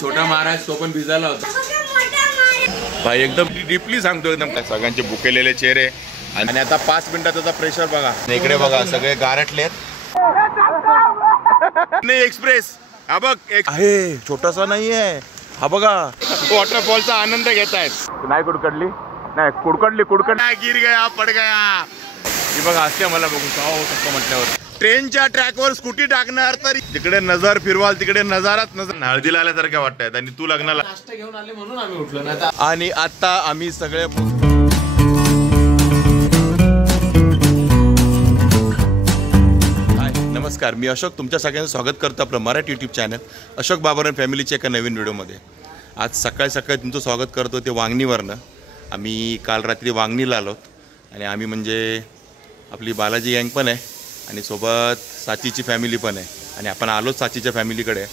छोटा महाराज तो पण भिजायला होता भाई, एकदम डीपली सांगतो एकदम. सगळ्यांचे भुकेलेले चेहरे आणि आता 5 मिनिटात त्याचा प्रेशर बघा. इकडे बघा सगळे गारटलेत. नाही एक्सप्रेस हा बघ एक आहे, छोटासा नाही आहे हा बघा. वॉटरफॉलचा आनंद घेतायत. नाही कुडकडली, नाही कुडकडली नाही, गिर गया पड गया. ही बघा असते मला बघून का हो शकतो म्हटल्यावर. ट्रेनच्या ट्रॅकवर स्कूटी टाकणार तर तिकडे नजर फिरवाल, तिकडे नजाराच नजर. हळदीला आल्यासारख्या वाटतायत. आणि तू लग्नाला नाश्ता घेऊन आले म्हणून आम्ही उठलो ना. आणि आता आम्ही सगळे नमस्कार, मी अशोक तुमच्या सगळ्यांचं स्वागत करतो आपलं मराठी यूट्यूब चॅनल अशोक बाबरन फॅमिलीच्या एका नवीन व्हिडिओमध्ये. आज सकाळी सकाळी तुमचं स्वागत करतो ते वांगणीवरनं. आम्ही काल रात्री वांगणीला आलोत आणि आम्ही म्हणजे आपली बालाजी गँग पण आहे आणि सोबत साचीची फॅमिली पण आहे. आणि आपण आलोच साचीच्या फॅमिलीकडे.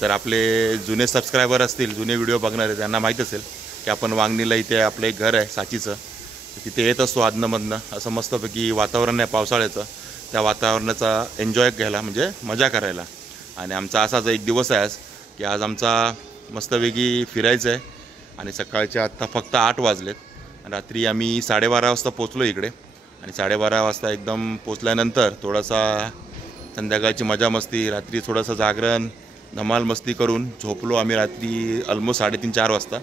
तर आपले जुने सबस्क्रायबर असतील, जुने व्हिडिओ बघणारे, त्यांना माहीत असेल की आपण वांगणीला इथे आपलं एक घर आहे साचीचं, तिथे येत असतो आदनमधनं. असं मस्तपैकी वातावरण आहे पावसाळ्याचं, त्या वातावरणाचा एन्जॉय घ्यायला म्हणजे मजा करायला. आणि आमचा असाच एक दिवस आहे आज की आज आमचा मस्तपैकी फिरायचं आहे. आणि सकाळचे आत्ता फक्त 8 वाजलेत आणि रात्री आम्ही 12:30 वाजता पोचलो इकडे. आणि 12:30 वाजता एकदम पोचल्यानंतर थोडासा संध्याकाळची मजा मस्ती, रात्री थोडंसं जागरण धमाल मस्ती करून झोपलो आम्ही रात्री ऑलमोस्ट 3:30-4 वाजता.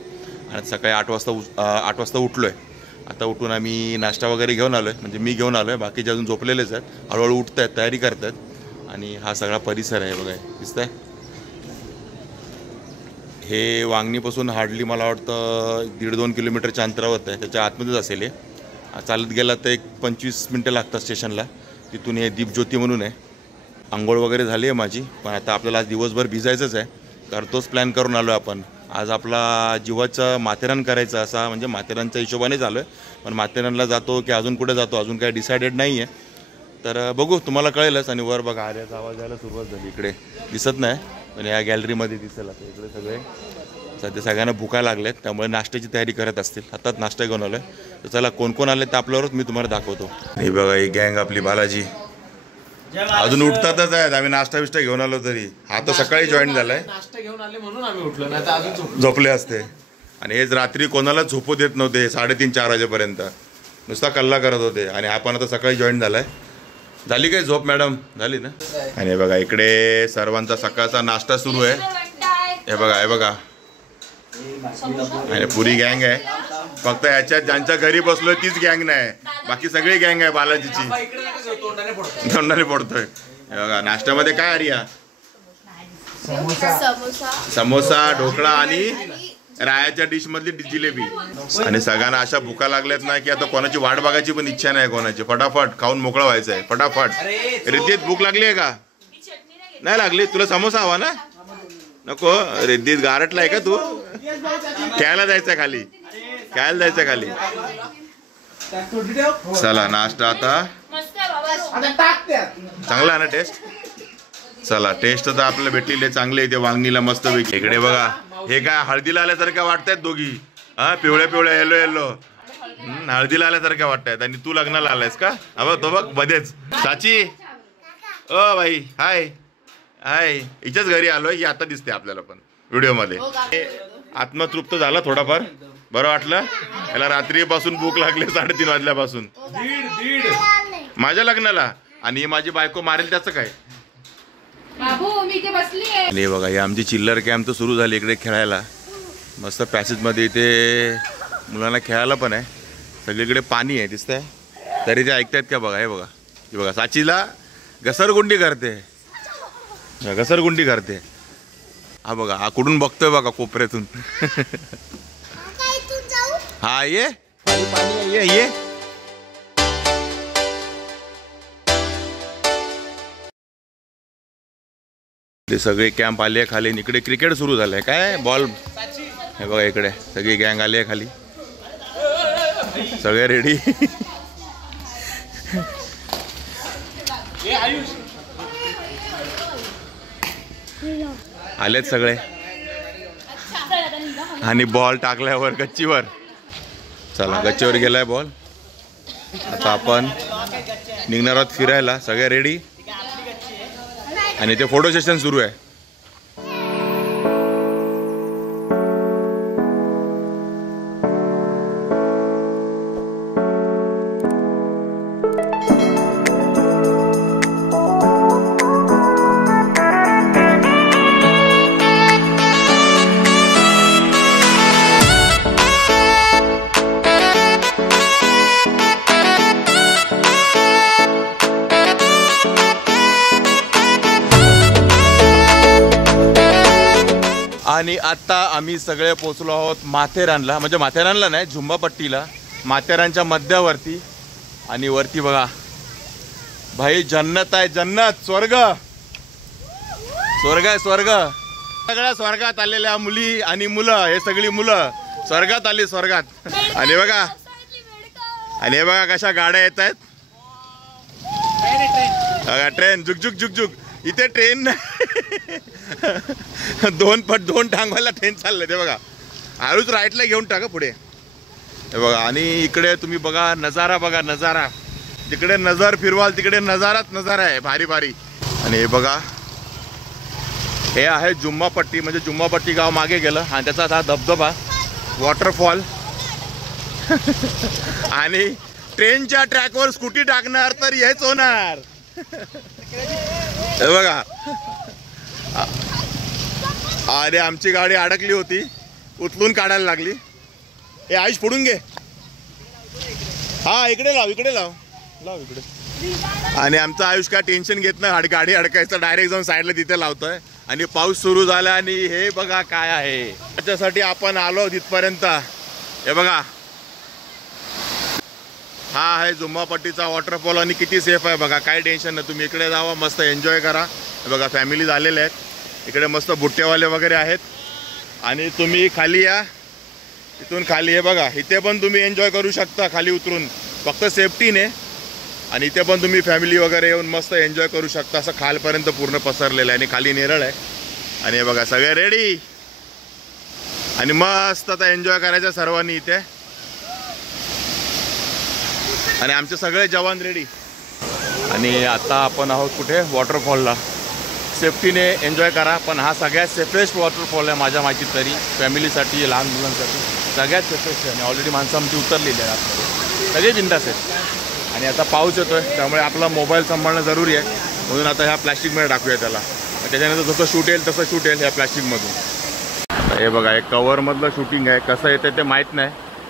आणि सकाळी 8 वाजता उठलो आहे. आता उठून आम्ही नाश्ता वगैरे घेऊन आलो आहे, म्हणजे मी घेऊन आलो आहे, बाकीचे अजून झोपलेलेच आहेत, हळूहळू उठत आहेत, तयारी करत आहेत. आणि हा सगळा परिसर आहे बघा, दिसत आहे. हे वांगणीपासून हार्डली मला वाटतं 1.5-2 किलोमीटरच्या अंतरावर आहे, त्याच्या आतमध्येच असेल हे. चालत गेला तर एक 25 मिनटं लागतात स्टेशनला. तिथून हे दीपज्योती म्हणून आहे. आंघोळ वगैरे झाली आहे माझी, पण आता आपल्याला आज दिवसभर भिजायचंच आहे. तर तोच प्लॅन करून आलो आपण. आज आपला जीवाचं माथेरान करायचं असा, म्हणजे माथेरानच्या हिशोबाने झालं आहे, पण माथेरानला जातो की अजून कुठे जातो अजून काही डिसायडेड नाही आहे. तर बघू, तुम्हाला कळेलच. आणि वर बघा आर्याचा आवाज यायला सुरुवात झाली. इकडे दिसत नाही पण या गॅलरीमध्ये दिसेल. आता इकडे सगळे सध्या सगळ्यांना भुका लागल्यात, त्यामुळे नाश्त्याची तयारी करत असतील. आताच नाश्ता घेऊन आलो आहे. तर चला कोण कोण आले तर आपल्यावरच मी तुम्हाला दाखवतो. हे बघा ही गँग आपली बालाजी अजून उठतातच आहेत. आम्ही नाश्ता बिष्टा घेऊन आलो तरी हा तर सकाळी जॉईन झालाय. नाश्ता घेऊन आले म्हणून आम्ही उठलो, नाही तर अजून झोपले असते. आणि हेच रात्री कोणाला झोपू देत नव्हते 3:30-4 वाजेपर्यंत, नुसता कल्ला करत होते. आणि आपण आता सकाळी जॉईन झालाय. झाली काय झोप मॅडम? झाली ना. आणि बघा इकडे सर्वांचा सकाळचा नाश्ता सुरू आहे. हे बघा हे बघा, आणि पुरी गँग आहे. फक्त याच्यात ज्यांच्या घरी बसलोय तीच गँग नाही, बाकी सगळी गँग आहे बालाजीची. तोंडाने पडतोय. बघा नाश्त्यामध्ये काय आर्या? समोसा, ढोकळा आणि रायाच्या डिश मधली जिलेबी. आणि सगळ्यांना अशा भुका लागल्यात ना की आता कोणाची वाट बघायची पण इच्छा नाही कोणाची. फटाफट खाऊन मोकळं व्हायचं आहे फटाफट. रिद्धित भूक लागली आहे का? नाही लागली? तुला समोसा हवा ना? नको. रिद्धित गारटला आहे का तू? खेळायला जायचं खाली, खेळायला जायचं खाली. चला नाश्ता आता चांगला आहे ना टेस्ट? चला टेस्ट तर आपल्याला भेटलेली चांगली इथे वांगणीला मस्त पैकी. इकडे बघा हे काय हळदीला आल्यासारख्या वाटतायत दोघी. हा पिवळ्या पिवळ्या येलो येलो हळदीला आल्यासारख्या वाटतायत. आणि तू लग्नाला आलायस का? हा बघ तो बघ मध्येच. साची ओ बाई हाय हाय. हिच्याच घरी आलोय ही आता दिसते आपल्याला पण व्हिडिओमध्ये. आत्मतृप्त झाला थोडाफार, बरं वाटलं. याला रात्रीपासून भूक लागली 3:30 वाजल्यापासून माझ्या लग्नाला. आणि माझी बायको मारेल त्याचं काय? आणि बघा ही आमची चिल्लर कॅम्प तर सुरू झाली इकडे खेळायला. मस्त पॅसेजमध्ये इथे मुलांना खेळायला पण आहे. सगळीकडे पाणी आहे दिसतंय, तरी ते ऐकतायत का बघा. हे बघा हे बघा साचीला घसरगुंडी करते, घसरगुंडी करते. हा बघा हा कुठून बघतोय बघा कोपऱ्यातून. हा ये पाणी आहे ये. ते सगळे कॅम्प आले खाली. इकडे क्रिकेट सुरू झालंय काय बॉल. हे बघा इकडे सगळी गँग आली आहे खाली, सगळे रेडी. आलेत सगळे. आणि बॉल टाकल्यावर गच्चीवर. चला गच्चीवर गेलाय बॉल. आता आपण निघणार आहोत फिरायला, सगळे रेडी. आणि ते फोटो सेशन सुरू आहे. आणि आता आम्ही सगळे पोचलो आहोत माथेरानला, म्हणजे माथेरानला नाही, झुंबापट्टीला, माथेरानच्या मध्यावरती. आणि वरती बघा भाई, जन्नत आहे, जन्नत, स्वर्ग, स्वर्ग आहे, स्वर्ग. सगळ्या स्वर्गात आलेल्या मुली आणि मुलं, हे सगळी मुलं स्वर्गात आली, स्वर्गात. आणि बघा, आणि हे बघा कशा गाड्या येत आहेत. बघा ट्रेन, झुकझुक झुकझुक. इथे ट्रेन दोन टांगवायला ट्रेन चाललंय ते बघा. हळूच राईटला घेऊन टाका पुढे, हे बघा. आणि इकडे तुम्ही बघा नजारा, बघा नजारा. तिकडे नजर फिरवाल तिकडे नजाराच नजारा आहे, भारी भारी. आणि हे बघा, हे आहे झुंबापट्टी, म्हणजे झुंबापट्टी गाव मागे गेलं आणि त्याचा हा धबधबा, वॉटरफॉल. आणि ट्रेनच्या ट्रॅकवर स्कूटी टाकणार तर हेच होणार. हे बघा, अरे आमची गाडी अडकली होती, उचलून काढायला लागली. हे आयुष फोडून घे. हा इकडे लाव, इकडे लाव, लाव इकडे. आणि आमचा आयुष काय टेन्शन घेत नाही, गाडी अडकायचं डायरेक्ट जाऊन साईडला तिथे लावतोय. आणि पाऊस सुरू झाला आणि हे बघा काय आहे, त्याच्यासाठी आपण आलो तिथपर्यंत. हे बघा, हा आहे झुंबापट्टीचा वॉटरफॉल. आणि किती सेफ आहे बघा, काय टेन्शन नाही. तुम्ही इकडे जावा, मस्त एन्जॉय करा. हे बघा फॅमिली झालेले आहेत, इकडे मस्त बुट्टेवाले वगैरे आहेत. आणि तुम्ही खाली या, इथून खाली हे बघा, इथे पण तुम्ही एन्जॉय करू शकता खाली उतरून, फक्त सेफ्टीने. आणि इथे पण तुम्ही फॅमिली वगैरे येऊन मस्त एन्जॉय करू शकता. असं खालपर्यंत पूर्ण पसरलेलं आहे आणि खाली नेरळ आहे. आणि हे बघा सगळे रेडी, आणि मस्त आता एन्जॉय करायचं सर्वांनी इथे. आणि आमचे सगळे जवान रेडी. आणि आता आपण आहोत कुठे, वॉटरफॉलला. सेफ्टीने एन्जॉय करा, पण हा सगळ्यात सेफेस्ट वॉटरफॉल आहे माझ्या माहितीत तरी. फॅमिलीसाठी, लहान मुलांसाठी सगळ्यात सेफेस्ट आहे. आणि ऑलरेडी माणसं आमची उतरलेली आहे आतमध्ये, सगळे बिंदास आहेत. आणि आता पाऊस येतोय, त्यामुळे आपला मोबाईल सांभाळणं जरुरी आहे. म्हणून आता ह्या प्लॅस्टिकमध्ये टाकूया त्याला, त्याच्यानंतर जसं शूट येईल तसं शूट येईल ह्या प्लॅस्टिकमधून. आता हे बघा, हे कवरमधलं शूटिंग आहे, कसं येतं ते माहीत नाही,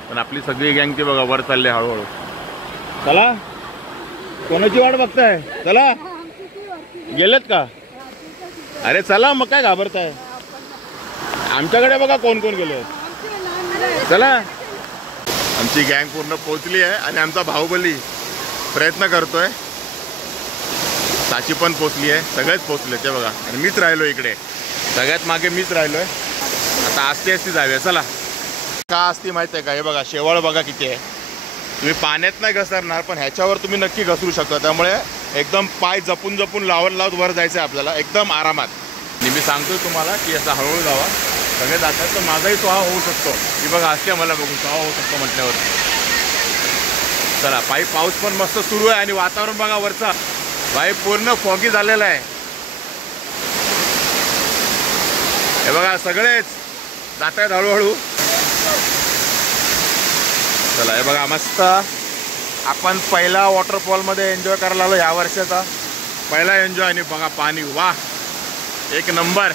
पण आपली सगळी गँग ती बघा वर चालली हळूहळू. चला, कोणाची वाट बघताय, चला. गेलेत का? अरे चला, मग काय घाबरताय, आमच्याकडे बघा कोण कोण गेले. चला, आमची गँग पूर्ण पोचली आहे. आणि आमचा बाहुबली प्रयत्न करतोय. साची पण पोचली आहे, सगळेच पोचले ते बघा. आणि मीच राहिलो इकडे, सगळ्यात मागे मीच राहिलोय. आता आस्ती आस्ती जाऊया, चला. का असती माहिती आहे का, हे बघा शेवाळ बघा किती आहे. तुम्ही पाण्यात नाही घसरणार, पण ह्याच्यावर तुम्ही नक्की घसरू शकता. त्यामुळे एकदम पाय जपून जपून लावत वर जायचं आहे आपल्याला, एकदम आरामात. आणि मी सांगतोय तुम्हाला की असं हळूहळू जावा, सगळे जातात तर माझाही स्वाहा होऊ शकतो. की बघा असते मला बघून स्वाहा होऊ शकतो म्हटल्यावर. चला, पाऊस पण मस्त सुरू आहे. आणि वातावरण बघा वरचा, भाई पूर्ण फॉगी झालेला आहे. हे बघा सगळेच जात आहेत हळूहळू. चला, हे बघा मस्त आपण पहिला वॉटरफॉलमध्ये एन्जॉय करायला आलो, ह्या वर्षाचा पहिला एन्जॉय. आणि बघा पाणी, वा एक नंबर.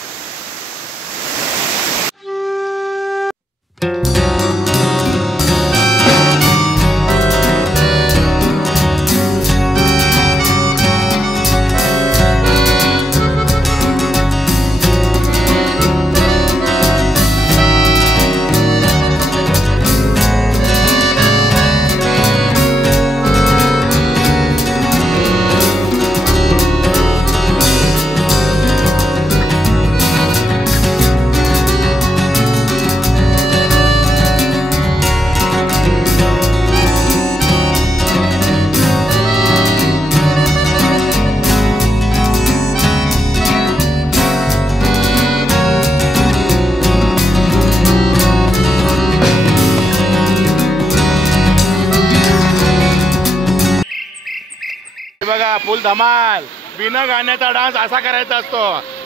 बघा फुल धमाल, बिना गाण्याचा डान्स असा करायचा असतो.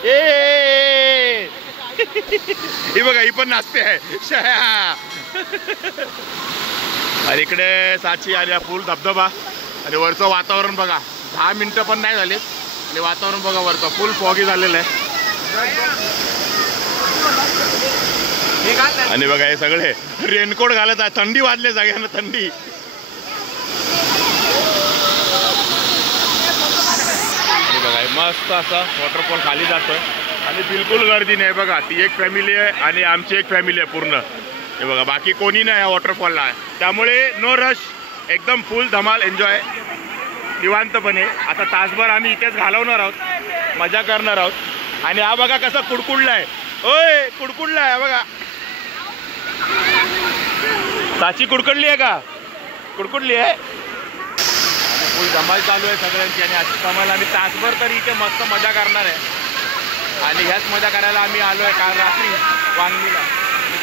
ए ही बघा, ही पण नाचते आहे शया. आणि इकडे साची आली, फुल धबधबा. आणि वरचं वातावरण बघा, 10 मिनिटं पण नाही झालीत आणि वातावरण बघा वरचं फुल फॉगी झालेलं आहे. आणि बघा हे सगळे रेनकोट घालत आहे, थंडी वाजले सगळ्यांना, थंडी. बघा मस्त असा वॉटरफॉल खाली जातोय. आणि बिलकुल गर्दी नाही बघा. ती एक फॅमिली आहे आणि आमची एक फॅमिली आहे पूर्ण. हे बघा बाकी कोणी नाही या वॉटरफॉलला. त्यामुळे नो रश, एकदम फुल धमाल एन्जॉय निवांतपणे. आता तासभर आम्ही इथेच घालवणार आहोत, मजा करणार आहोत. आणि हा बघा कसा कुडकुडला आहे. ओय कुडकुडला आहे बघा. साची कुडकुडली आहे का? कुडकुडली आहे. फुल धमाल चालू आहे सगळ्यांची. आणि आजची धमाल आम्ही तासभर तरी इथे मस्त मजा करणार आहे. आणि ह्याच मजा करायला आम्ही आलो आहे काल रात्री वांगणीला.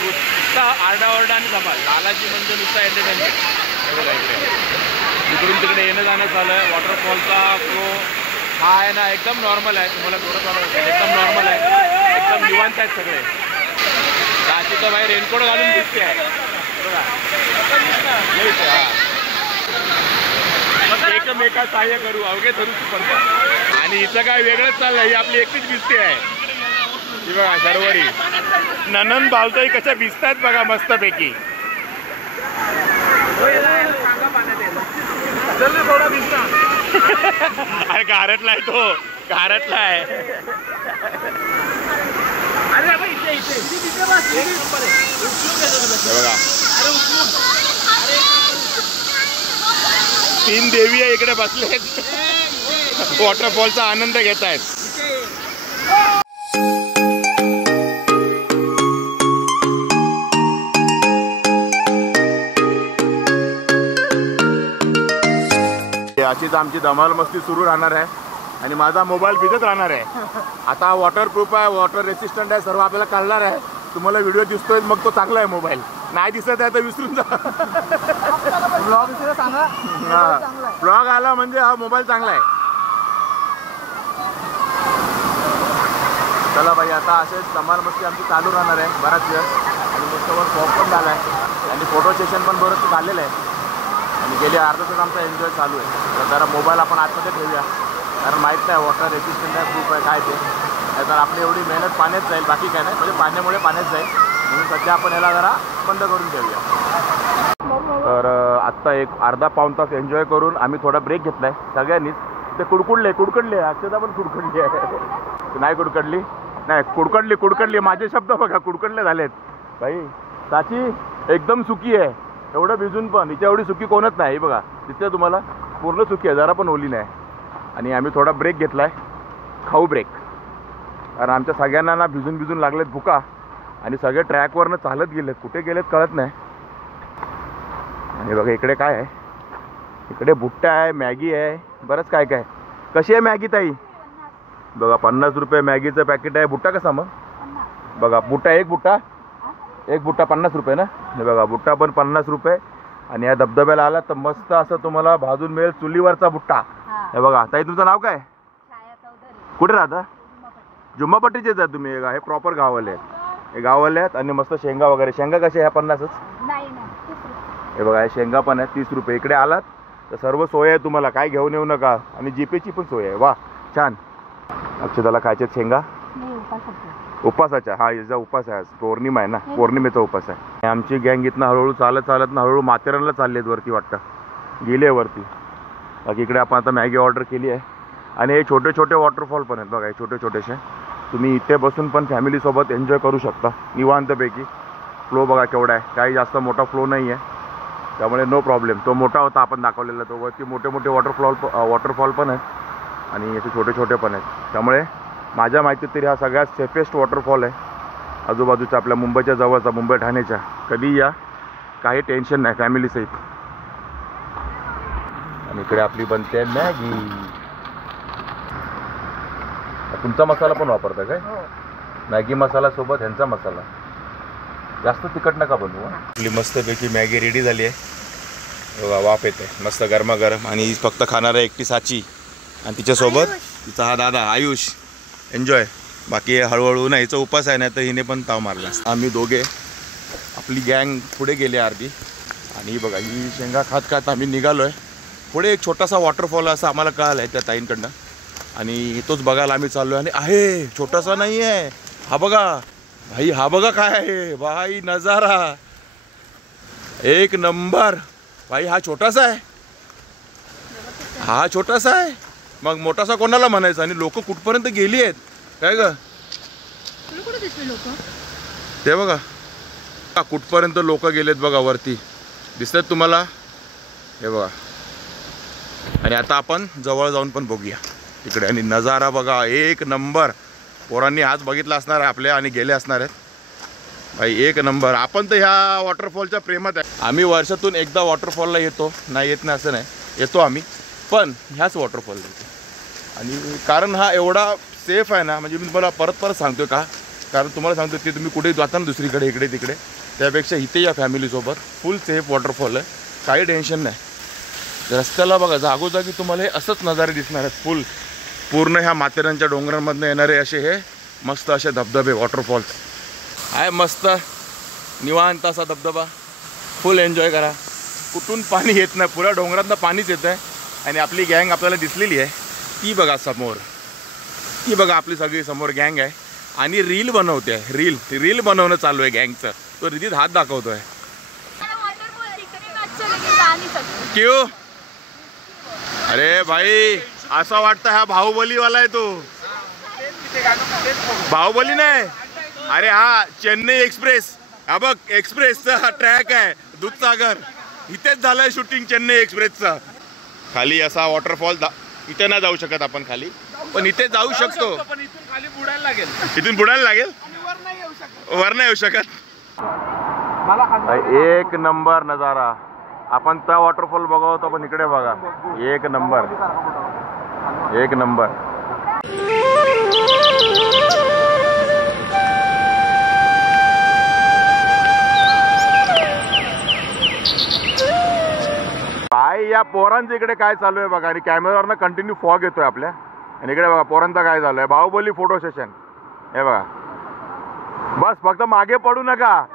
नुसता आरडाओरडा आणि धमाल. लालाजी म्हणजे नुसता एंटरटेनमेंट. हे बघा इकडे इकडून तिकडे येणं जाणं चालू आहे. वॉटरफॉलचा फ्लो हा आहे ना एकदम नॉर्मल आहे. तुम्हाला थोडं एकदम नॉर्मल आहे, एकदम निवांत आहेत सगळे. राशी तर बाहेर रेनकोट घालून दिसते आहे बघा. एकमेका सहाय्य करू, अवघे धरू स्पर्धा. आणि हिचं काय वेगळंच चाललंय. ही आपली एकटीच भिजते आहे. ही बघा सर्वरी ननंद भावताई कशा भिजतात बघा मस्तपैकी. अरे घारटला आहे तो, घारटला आहे. बघा 3 देवी आहे इकडे बसलेत, वॉटरफॉलचा आनंद घेत आहेत. अशीच आमची धमाल मस्ती सुरू राहणार आहे. आणि माझा मोबाईल भिजत राहणार आहे. आता वॉटरप्रूफ आहे, वॉटर रेसिस्टंट आहे, सर्व आपल्याला कळणार आहे. तुम्हाला व्हिडिओ दिसतोय मग तो चांगला आहे. मोबाईल नाही दिसत आहे तर विसरून जा. ब्लॉग आला म्हणजे हा मोबाईल चांगला आहे. चला भाई आता असेच धमाल मस्ती आमची चालू राहणार आहे बराच वेळ. आणि मस्तवर फॉग पण झाला आहे आणि फोटो सेशन पण बरंच झालेलं आहे. आणि गेले अर्धा तास आमचा एन्जॉय चालू आहे. तर जरा मोबाईल आपण आतमध्ये ठेवूया, कारण माहीत नाही वॉटर रेसिस्टंट आहे, प्रूफ आहे काय ते. तर आपली एवढी मेहनत पाण्यात जाईल, बाकी काय नाही. म्हणजे पाण्यामुळे पाण्यात जाईल म्हणून सध्या आपण याला जरा बंद करून ठेवूया. तर आत्ता एक अर्धा पाऊण तास एन्जॉय करून आम्ही थोडा ब्रेक घेतला आहे सगळ्यांनीच. ते कुडकुडले अक्षता पण कुडकुडली आहे. नाही कुडकडली नाही, कुडकडली माझे शब्द बघा, कुडकडले झालेत भाई. साची एकदम सुकी आहे, एवढं भिजून पण. हिच्या एवढी सुकी कोणच नाही. बघा तिथे तुम्हाला पूर्ण सुकी आहे, जरा पण ओली नाही. आणि आम्ही थोडा ब्रेक घेतला आहे, खाऊ ब्रेक. कारण आमच्या सगळ्यांना ना भिजून लागलेत भुका. आणि सगळे ट्रॅकवरनं चालत गेलेत, कुठे गेलेत कळत नाही. आणि बघा इकडे काय आहे, इकडे भुट्टा आहे, मॅगी आहे, बरंच काय काय. कशी आहे मॅगी ताई? बघा 50 रुपये मॅगीचं पॅकेट आहे. भुट्टा कसा मग? बघा भुट्टा एक बुट्टा 50 रुपये ना. हे बघा बुट्टा पण 50 रुपये. आणि या धबधब्याला आला तर मस्त असं तुम्हाला भाजून मिळेल चुलीवरचा बुट्टा. हे बघा ताई तुमचं नाव काय? कुठे राहता? जुम्मापट्टीचेच आहे तुम्ही? हे प्रॉपर गाववाले आहेत, हे गाववाले आहेत. आणि मस्त शेंगा वगैरे. शेंगा कशा ह्या 50च? हे बघा हे शेंगा पण आहे 30 रुपये. इकडे आलात तर सर्व सोय आहे तुम्हाला, काय घेऊन येऊ नका. आणि जीपेची पण सोय आहे. वा छान. अक्षताला खायचे शेंगा उपासाच्या. हा याचा उपास आहे, आज पौर्णिमा आहे ना, पौर्णिमेचा उपास आहे. आमची गँग इथनं हळूहळू चालत ना हळूहळू माथेरानला चालली आहेत वरती, वाटतं गेले वरती. बाकी इकडे आपण आता मॅगी ऑर्डर केली आहे. आणि हे छोटे छोटे वॉटरफॉल पण आहेत बघा, हे छोटेसे. तुम्ही इथे बसून पण फॅमिलीसोबत एन्जॉय करू शकता निवांतपैकी. फ्लो बघा केवढा आहे, काही जास्त मोठा फ्लो नाही आहे, त्यामुळे नो प्रॉब्लेम. तो मोठा होता आपण दाखवलेला, तो वरती मोठे वॉटरफॉल पण आहेत. आणि याचे छोटे पण आहेत. त्यामुळे माझ्या माहितीत तरी हा सगळ्यात सेफेस्ट वॉटरफॉल आहे आजूबाजूच्या, आपल्या मुंबईच्या जवळचा, मुंबई ठाण्याच्या. कधी या, काही टेन्शन नाही फॅमिलीसहित. आणि इकडे आपली बनते मॅगी. तुमचा मसाला पण वापरता काय? मॅगी मसाला सोबत ह्यांचा मसाला. जास्त तिखट नका बनवू. आपली मस्तपैकी मॅगी रेडी झाली आहे बघा, वाफ येते मस्त गरमागरम. आणि फक्त खाणार आहे एकटी साची आणि तिच्यासोबत तिचा हा दादा आयुष. एन्जॉय. बाकी हळूहळू नाही, हिचा उपास आहे, नाही तर हिने पण ताव मारला. आम्ही दोघे, आपली गँग पुढे गेली अर्धी. आणि बघा ही शेंगा खात आम्ही निघालो आहे. पुढे एक छोटासा वॉटरफॉल असं आम्हाला कळालं आहे त्या ताईंकडनं. आणि तोच बघायला आम्ही चाललो आहे. आणि आहे छोटासा नाही आहे, हा बघा भाई, हा बघा काय आहे भाई, नजारा एक नंबर भाई. हा छोटासा आहे, मग मोठासा कोणाला म्हणायचा? आणि लोक कुठपर्यंत गेली आहेत काय ग? दिसले लोक. ते बघा कुठपर्यंत लोक गेलेत बघा, वरती दिसतात तुम्हाला, हे बघा. आणि आता आपण जवळ जाऊन पण बघूया तिकडे. आणि नजारा बघा एक नंबर. पोरांनी आज बघितला असणार आहे आपल्या आणि गेले असणार आहेत भाई, एक नंबर. आपण तर ह्या वॉटरफॉलच्या प्रेमात आहे. आम्ही वर्षातून एकदा वॉटरफॉलला येतो, नाही येत नाही असं नाही, येतो आम्ही, पण ह्याच वॉटरफॉलला येतो. आणि कारण हा एवढा सेफ आहे ना, म्हणजे मी तुम्हाला परत परत सांगतो का, कारण तुम्हाला सांगतो की तुम्ही कुठेही जाता ना दुसरीकडे इकडे तिकडे, त्यापेक्षा इथे या फॅमिलीसोबत. फुल सेफ वॉटरफॉल आहे, काही टेन्शन नाही. रस्त्याला बघा जागोजागी तुम्हाला हे असंच नजारे दिसणार आहेत. पूर्ण ह्या माथेरानच्या डोंगरांमधनं येणारे असे हे मस्त असे धबधबे, वॉटरफॉल्स आहे. मस्त निवांत असा धबधबा, फुल एन्जॉय करा. कुठून पाणी येत नाही, पुऱ्या डोंगरातनं पाणीच येत आहे. आणि आपली गँग आपल्याला दिसलेली आहे, ती बघा समोर, ती बघा आपली सगळी समोर गँग आहे. आणि रील बनवते आहे, रील बनवणं चालू आहे गँगचं. तो रिधीत हात दाखवतो आहे. क्यों? अरे भाई असं वाटतं हा बाहुबलीवाला आहे तो. बाहुबली नाही, अरे हा चेन्नई एक्सप्रेस. हा बघ एक्सप्रेसचा ट्रॅक आहे, दूधसागर. इथेच झालंय शूटिंग चेन्नई एक्सप्रेसचं. खाली असा वॉटरफॉल इथे नाही जाऊ शकत आपण खाली, पण इथे जाऊ शकतो. इथून बुडायला लागेल, वर नाही येऊ शकत. एक नंबर नजारा. आपण त्या वॉटरफॉल बघावतो, पण इकडे बघा एक नंबर, एक नंबर. काय या पोरांचं इकडे काय चालू आहे बघा. आणि कॅमेरावरनं कंटिन्यू फॉग येतोय आपल्या. आणि इकडे बघा पोरांचं काय चालू आहे, बाहुबली फोटो सेशन. हे बघा, बस फक्त मागे पडू नका.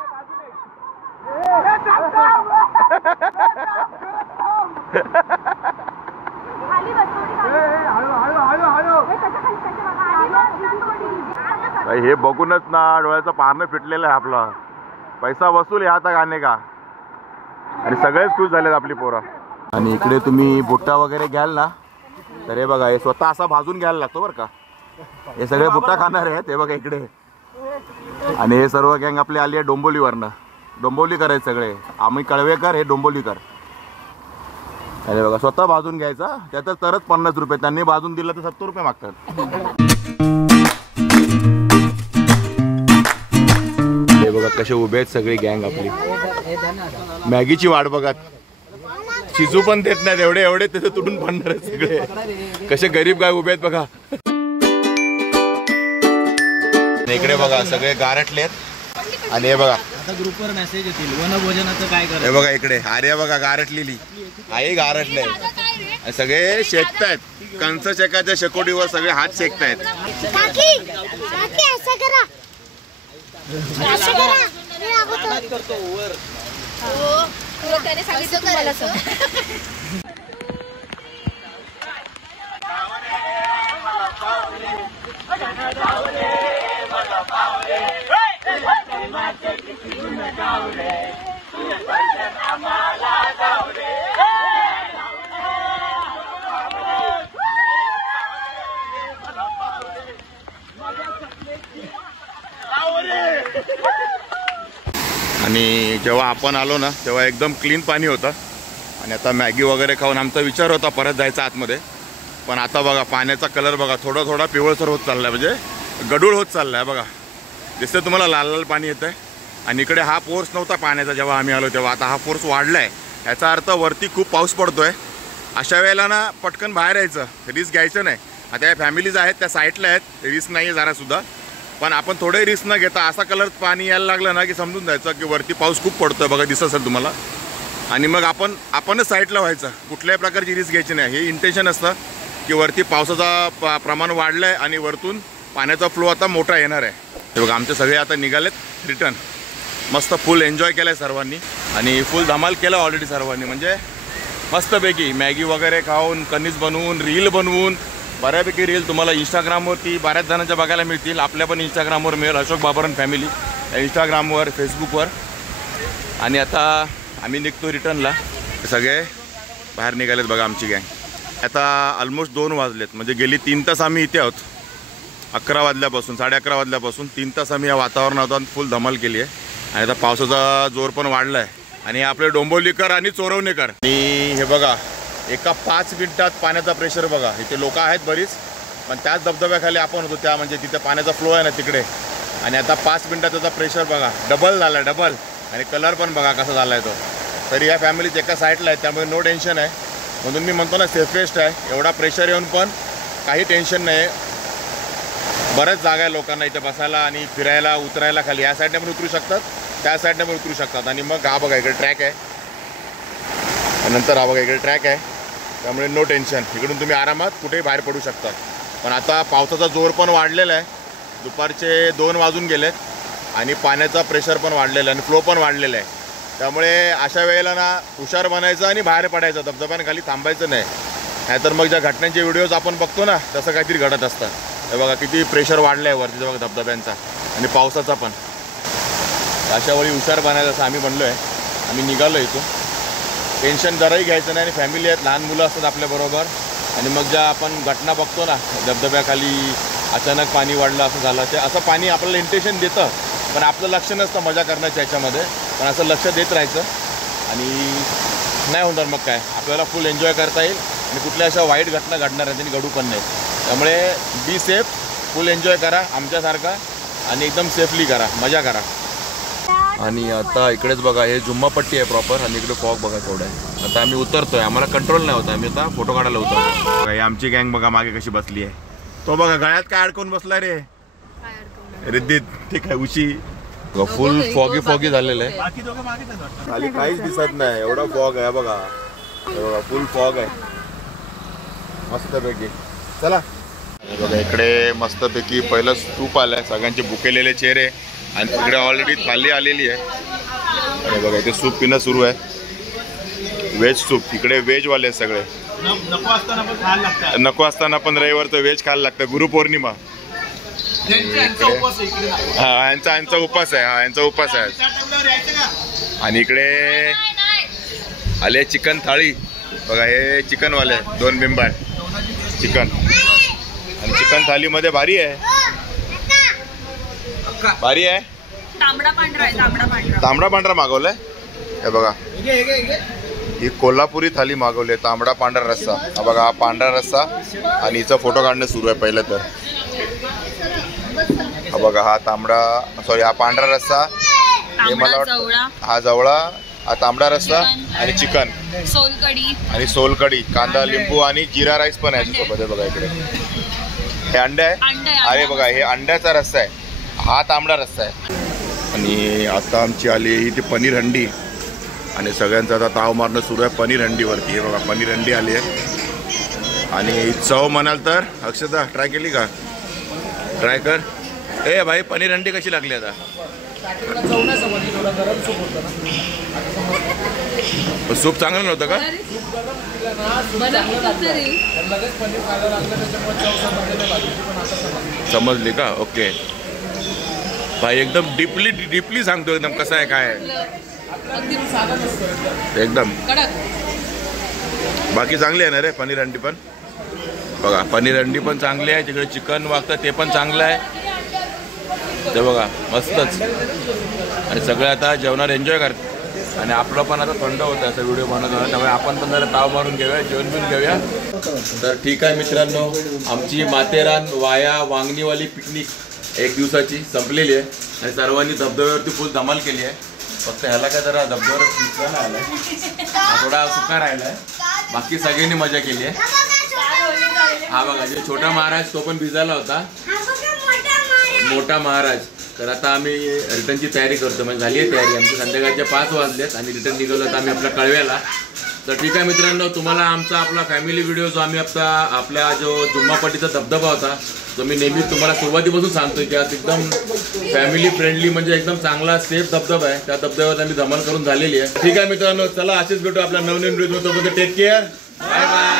हे बघूनच ना डोळ्याचं पारणं फिटलेलं आहे आपलं. पैसा वसूल आहे आता गाणे का. आणि सगळेच खुश झालेत आपली पोरं. आणि इकडे तुम्ही बुट्टा वगैरे घ्याल ना, तर हे बघा हे स्वतः असा भाजून घ्यायला लागतो बरं का. हे सगळे बुट्टा खाणार आहेत, हे बघा इकडे. आणि हे सर्व गँग आपली आली आहे डोंबिवलीवरनं. डोंबिवलीकर आहेत सगळे, आम्ही कळवेकर, हे डोंबिवलीकर. अरे बघा स्वतः भाजून घ्यायचा, त्यातच तरच 50 रुपये. त्यांनी भाजून दिलं तर 70 रुपये मागतात. हे बघा कसे उभे आहेत सगळी गँग आपली. मॅगीची वाट बघा, शिजू पण देत नाहीत, एवढे एवढे त्याचे तुटून पडणार आहेत सगळे. कसे गरीब गाय उभे आहेत बघा. इकडे बघा सगळे गारटलेत. आणि हे बघा ग्रुपवर मेसेज येतील वनभोजनाचं काय करायचं. हे बघा इकडे आर्या बघा गारटलेली आई, गारटले सगळे शेकतायत. कंच शेकाच्या शेकोटीवर सगळे हात शेकतायत. आणि जेव्हा आपण आलो ना तेव्हा एकदम क्लीन पाणी होतं. आणि आता मॅगी वगैरे खाऊन आमचा विचार होता परत जायचा आतमध्ये, पण आता बघा पाण्याचा कलर बघा थोडा थोडा पिवळसर होत चालला आहे, म्हणजे गडूळ होत चालला आहे. बघा दिसतं तुम्हाला लाल लाल पाणी येतं आहे. आणि इकडे हा फोर्स नव्हता पाण्याचा जेव्हा आम्ही आलो तेव्हा, आता हा फोर्स वाढला आहे. याचा अर्थ वरती खूप पाऊस पडतो आहे. अशा वेळेला ना पटकन बाहेर यायचं, रिस्क घ्यायचं नाही. आता या फॅमिलीज आहेत त्या साईडला आहेत, रिस्क नाही आहे जरासुद्धा, पण आपण थोडे रिस्क न घेता असा कलर पाणी यायला लागलं ना की समजून जायचं की वरती पाऊस खूप पडतो आहे बघा, दिसत असेल तुम्हाला. आणि मग आपणच साईडला व्हायचं, कुठल्याही प्रकारची रिस्क घ्यायची नाही. हे इंटेन्शन असतं की वरती पावसाचा प्रमाण वाढलं आहे आणि वरतून पाण्याचा फ्लो आता मोठा येणार आहे. हे बघा आमचे सगळे आता निघालेत रिटर्न. मस्त फुल एन्जॉय केलं आहे सर्वांनी आणि फुल धमाल केलं ऑलरेडी सर्वांनी. म्हणजे मस्तपैकी मॅगी वगैरे खाऊन, कणीस बनवून, रील बनवून, बऱ्यापैकी रील तुम्हाला इंस्टाग्रामवरती बऱ्याच जणांच्या बघायला मिळतील. आपल्या पण इंस्टाग्रामवर मिळेल, अशोक बाबरन फॅमिली इंस्टाग्रामवर, फेसबुकवर. आणि आता आम्ही निघतो रिटर्नला. सगळे बाहेर निघालेत बघा आमची गँग. आता ऑलमोस्ट 2 वाजलेत, म्हणजे गेली 3 तास आम्ही इथे आहोत. 11 वाजल्यापासून 11:30 वाजल्यापासून 3 तास आम्ही या वातावरणात फुल धमाल केली आहे. आणि आता पावसाचा जोर पण वाढला आहे. आणि आपले डोंबिवलीकर आणि चोरवणेकर आणि हे बघा एका 5 मिनिटात पाण्याचा प्रेशर बघा. इथे लोक आहेत बरीच, पण त्याच धबधब्याखाली आपण होतो त्या म्हणजे तिथे पाण्याचा फ्लो आहे ना तिकडे. आणि आता 5 मिनिटात त्याचा प्रेशर बघा डबल झाला आहे, डबल. आणि कलर पण बघा कसा झाला आहे तो. तरी या फॅमिलीच एका साईडला आहे त्यामुळे नो टेन्शन आहे. म्हणून मी म्हणतो ना सेफेस्ट आहे. एवढा प्रेशर येऊन पण काही टेन्शन नाही. बऱ्याच जागा आहे लोकांना इथे बसायला आणि फिरायला उतरायला. खाली या साईडने पण उतरू शकतात, त्या साईडने पण उतरू शकतात. आणि मग हा बघा इकडे ट्रॅक आहे, नंतर हा बघा इकडे ट्रॅक आहे. त्यामुळे नो टेन्शन, इकडून तुम्ही आरामात कुठेही बाहेर पडू शकता. पण आता पावसाचा जोर पण वाढलेला आहे. दुपारचे 2 वाजून गेलेत आणि पाण्याचा प्रेशर पण वाढलेला आहे आणि फ्लो पण वाढलेला आहे. त्यामुळे अशा वेळेला ना हुशार बनायचं आणि बाहेर पडायचं, धबधब्याने खाली थांबायचं नाही. नाहीतर मग ज्या घटनांचे व्हिडिओज आपण बघतो ना तसं काहीतरी घडत असतं. हे बघा किती प्रेशर वाढलं आहे वरती बघा धबधब्यांचा आणि पावसाचा पण. अशा वेळी हुशार बनायचं असं आम्ही बनलो आहे. आम्ही निघालो इथून. टेन्शन जराही घ्यायचं नाही. आणि फॅमिली आहेत, लहान मुलं असतात आपल्याबरोबर. आणि मग ज्या आपण घटना बघतो ना धबधब्याखाली अचानक पाणी वाढलं असं झालं, ते असं पाणी आपल्याला इंटेन्शन देतं पण आपलं लक्ष नसतं मजा करण्याच्या ह्याच्यामध्ये. पण असं लक्ष देत राहायचं आणि नाही होणार मग काय, आपल्याला फुल एन्जॉय करता येईल. आणि कुठल्या अशा वाईट घटना घडणार आहेत आणि घडू पण नाही. त्यामुळे बी सेफ, फुल एन्जॉय करा आमच्यासारखा आणि एकदम सेफली करा, मजा करा. आणि आता इकडेच बघा हे जुम्मापट्टी आहे प्रॉपर आणि इकडे फॉग बघा थोडं आहे. आता आम्ही उतरतोय, आम्हाला कंट्रोल नाही होता. आम्ही आता फोटो काढायला उतरतो. ही आमची गँग बघा मागे कशी बसली आहे. तो बघा गळ्यात काय अडकवून बसला रे रिद्धित, ठीक आहे उशी. फुल फॉगी झालेलं आहे. खाली काहीच दिसत नाही, एवढा फॉग आहे बघा. बघा फुल फॉग आहे मस्तपैकी. चला बघा इकडे मस्तपैकी पहिलं स्तूप आलाय, सगळ्यांचे भुकेलेले चेहरे. आणि तिकडे ऑलरेडी थाली आलेली आहे. आणि बघा इथे सूप पिणं सुरू आहे, व्हेज सूप. इकडे व्हेजवाले आहेत सगळे. नको असताना पण रविवारचं व्हेज खायला लागतं, गुरुपौर्णिमा. हा यांचा उपास आहे. हा यांचा उपास आहे. आणि इकडे आले चिकन थाळी बघा. हे चिकनवाले 2 बिंबार चिकन. आणि चिकन थालीमध्ये भारी आहे, भारी आहे. तांबडा पांढरा मागवलाय. हे बघा ही कोल्हापुरी थाली मागवली, तांबडा पांढरा रस्सा. हा बघा हा पांढरा रस्सा आणि हिचा फोटो काढणं सुरू आहे पहिलं तर. हा बघा हा हा पांढरा रस्सा. हे मला वाटतं हा जवळा, हा तांबडा रस्सा आणि चिकन आणि सोलकढी, कांदा लिंबू आणि जिरा राईस पण आहे सोबत. आहे बघा इकडे हे अंडे आहे. अरे बघा हे अंड्याचा रस्सा आहे, हा तांबडा रस्सा आहे. आणि आता आमची आली ही ती पनीर हंडी. आणि सगळ्यांचा आता ताव मारणं सुरू आहे पनीर हंडीवरती. हे बघा पनीर हंडी आली आहे. आणि चव म्हणाल तर अक्षता ट्राय केली का? ट्राय कर. ए भाई पनीर हंडी कशी लागली आता? सूप चांगलं नव्हतं का? समजली का? ओके भाई एकदम डीपली सांगतो एकदम कसं आहे काय एकदम. बाकी चांगली आहे ना रे पनीर हंडी पण. बघा पनीर हंडी पण चांगली आहे. तिकडे चिकन वागतं ते पण चांगलं आहे. ते बघा मस्तच. आणि सगळे आता जेवणावर एन्जॉय करतात. आणि आपलं पण आता थंड होतं असं व्हिडिओ बनवत होता, त्यामुळे आपण पण जरा ताव मारून घेऊया, जेवण बिवून घेऊया. तर ठीक आहे मित्रांनो, आमची माथेरान वाया वांगणीवाली पिकनिक 1 दिवसाची संपलेली आहे. आणि सर्वांनी धबधब्यावरती फुल धमाल केली आहे. फक्त ह्याला काय जरा धबधब्यावर दिसला नाही आलाय, थोडा सुका राहिलाय. बाकी सगळ्यांनी मजा केली आहे. हा बघा जे छोटा महाराज तो पण भिजायला होता, मोठा महाराज. तर आता आम्ही रिटर्नची तयारी करतो, म्हणजे झाली आहे तयारी आमची. संध्याकाळचे 5 वाजलेत आणि रिटर्न निघालो तर आम्ही आपल्या कळव्याला. तर ठीक आहे मित्रांनो, तुम्हाला आमचा आपला फॅमिली व्हिडिओ जो आम्ही आपल्या जो जुम्मापट्टीचा धबधबा होता तो मी नेहमीच तुम्हाला सुरुवातीपासून सांगतोय की आज एकदम फॅमिली फ्रेंडली म्हणजे एकदम चांगला सेफ धबधबा आहे. त्या धबधब्यावर आम्ही धमाल करून झालेली आहे. ठीक आहे मित्रांनो, चला असेच भेटू आपल्या नवनवीन video. Take care, bye bye.